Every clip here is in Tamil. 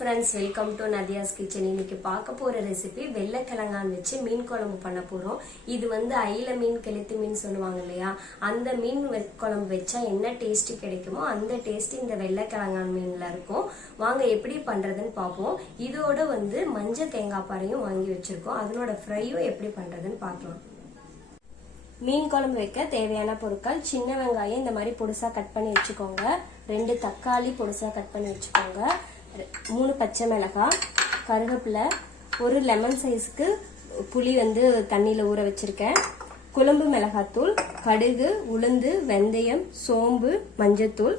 friends, welcome to Nadiya's Kitchen. இன்னைக்கு பார்க்க போற ரெசிபி வெள்ளை கிழங்கான் வச்சு மீன் குழம்பு பண்ண போறோம். இது வந்து ஐல மீன் கெளுத்தி மீன் சொல்லுவாங்க இல்லையா, அந்த மீன் குழம்பு வச்சா என்ன டேஸ்ட் கிடைக்குமோ அந்த டேஸ்ட் இந்த வெள்ளை கிழங்கான் மீன்ல இருக்கும். வாங்க எப்படி பண்றதுன்னு பார்ப்போம். இதோட வந்து மஞ்சள் தேங்காய் பாறையும் வாங்கி வச்சிருக்கோம். அதனோட ஃப்ரையும் எப்படி பண்றதுன்னு பார்க்கலாம். மீன் குழம்பு வைக்க தேவையான பொருட்கள்: சின்ன வெங்காயம் இந்த மாதிரி பொடிசா கட் பண்ணி வச்சுக்கோங்க, 2 தக்காளி பொடிசா கட் பண்ணி வச்சுக்கோங்க, 3 பச்சை மிளகாய், கருவேப்பிலை, ஒரு லெமன் சைஸ்க்கு புளி வந்து தண்ணியில ஊற வச்சிருக்கேன், குழம்பு மிளகாத்தூள், கடுகு, உளுந்து, வெந்தயம், சோம்பு, மஞ்சத்தூள்.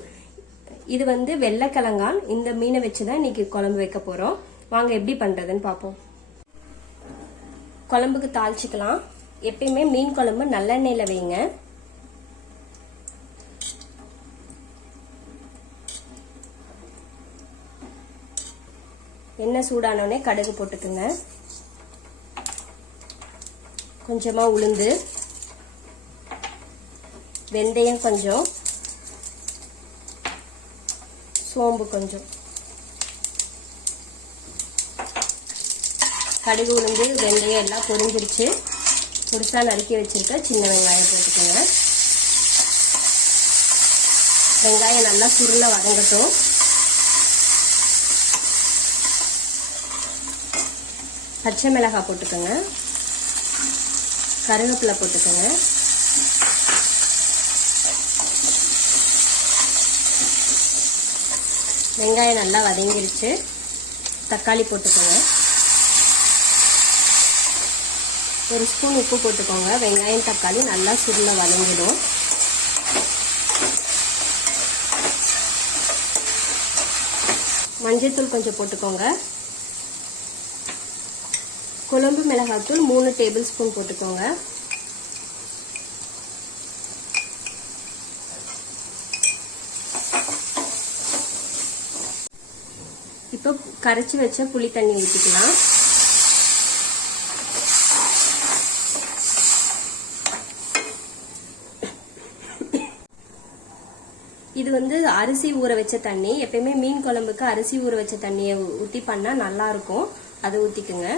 இது வந்து வெள்ளை கிழங்கான். இந்த மீனை வச்சுதான் இன்னைக்கு குழம்பு வைக்க போறோம். வாங்க எப்படி பண்றதுன்னு பார்ப்போம். குழம்புக்கு தாளிச்சுக்கலாம். எப்பயுமே மீன் குழம்பு நல்லெண்ணெயில வைங்க. எண்ணெய் சூடானோடனே கடுகு போட்டுக்குங்க, கொஞ்சமா உளுந்து, வெந்தயம் கொஞ்சம், சோம்பு கொஞ்சம். கடுகு, உளுந்து, வெந்தயம் எல்லாம் பொரிஞ்சிருச்சு. பொடிசா நறுக்கி வச்சிருக்க சின்ன வெங்காயம் போட்டுக்கோங்க. வெங்காயம் நல்லா சுருள வதங்கட்டும். பச்சை மிளகாய் போட்டுக்கோங்க, கருவேப்பிலை போட்டுக்கோங்க, வெங்காயம் நல்லா வதங்கிருச்சு. தக்காளி போட்டுக்கோங்க, 1 ஸ்பூன் உப்பு போட்டுக்கோங்க. வெங்காயம் தக்காளி நல்லா சுருள வதங்கிடும். மஞ்சத்தூள் கொஞ்சம் போட்டுக்கோங்க. குழம்பு மிளகாத்தூள் 3 டேபிள் ஸ்பூன் போட்டுக்கோங்க. இப்போ கரைச்சி வச்ச புளி தண்ணி ஊற்றிக்கலாம். இது வந்து அரிசி ஊற வச்ச தண்ணி. எப்பயுமே மீன் குழம்புக்கு அரிசி ஊற வச்ச தண்ணியை ஊத்தி பண்ணா நல்லா இருக்கும். அதை ஊத்திக்குங்க.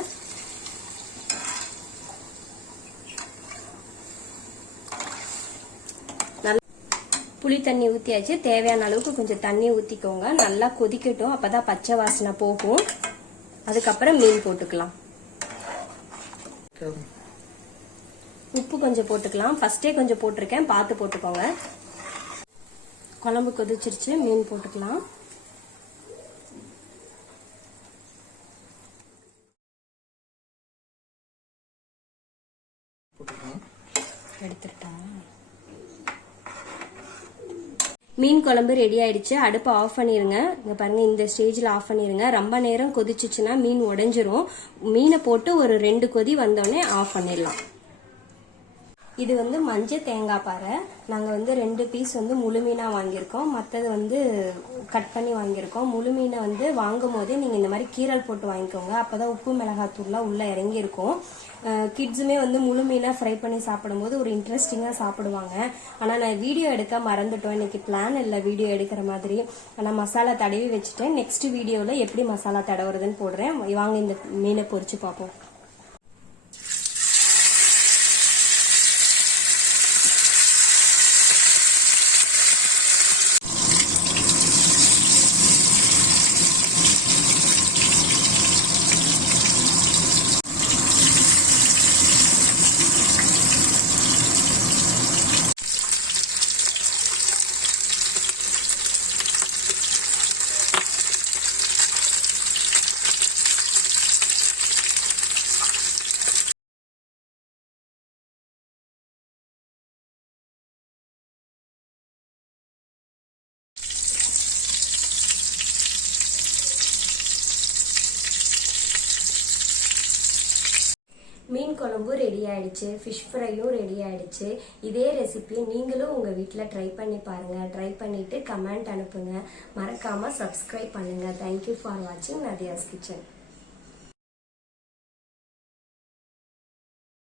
புளி தண்ணி ஊத்தியாச்சு. தேவையான அளவுக்கு கொஞ்சம் தண்ணி ஊத்திக்கோங்க. நல்லா கொதிக்கட்டும், அப்பதான் பச்சை வாசனை போகும். அதுக்கப்புறம் மீன் போட்டுக்கலாம். உப்பு கொஞ்சம் போட்டுக்கலாம். ஃபர்ஸ்டே கொஞ்சம் போட்டிருக்கேன், பார்த்து போட்டுக்கோங்க. குழம்பு கொதிச்சிருச்சு, மீன் போட்டுக்கலாம். எடுத்துட்டா. மீன் குழம்பு ரெடி ஆயிடுச்சு. அடுப்பை ஆஃப் பண்ணிருங்க. இங்க பாருங்க, இந்த ஸ்டேஜ்ல ஆஃப் பண்ணிருங்க. ரொம்ப நேரம் கொதிச்சுச்சுன்னா மீன் உடைஞ்சிரும். மீனை போட்டு ஒரு 2 கொதி வந்தோடனே ஆஃப் பண்ணிடலாம். இது வந்து மஞ்சள் தேங்காய் பாறை. நாங்கள் வந்து 2 பீஸ் வந்து முழு மீனாக வாங்கியிருக்கோம், மற்றது வந்து கட் பண்ணி வாங்கியிருக்கோம். முழு மீனை வந்து வாங்கும் போதே நீங்கள் இந்த மாதிரி கீரல் போட்டு வாங்கிக்கோங்க. அப்போ தான் உப்பு மிளகாத்தூள்லாம் உள்ளே இறங்கியிருக்கும். கிட்ஸுமே வந்து முழு மீனாக ஃப்ரை பண்ணி சாப்பிடும்போது ஒரு இன்ட்ரெஸ்டிங்காக சாப்பிடுவாங்க. ஆனால் நான் வீடியோ எடுக்க மறந்துட்டோம். இன்னைக்கு பிளான் இல்லை வீடியோ எடுக்கிற மாதிரி. ஆனால் மசாலா தடவி வச்சுட்டேன். நெக்ஸ்ட் வீடியோவில் எப்படி மசாலா தடவுறதுன்னு போடுறேன். வாங்க இந்த மீனை பொரிச்சு பார்ப்போம். மீன் குழம்பு ரெடி ஆயிடுச்சு. ஃபிஷ் ஃப்ரையும் ரெடி ஆயிடுச்சு. இதே ரெசிபி நீங்களும் உங்க வீட்டில் ட்ரை பண்ணி பாருங்க. ட்ரை பண்ணிட்டு கமெண்ட் அனுப்புங்க. மறக்காம சப்ஸ்கிரைப் பண்ணுங்க. தேங்க்யூ ஃபார் வாட்சிங் நதியாஸ் கிச்சன்.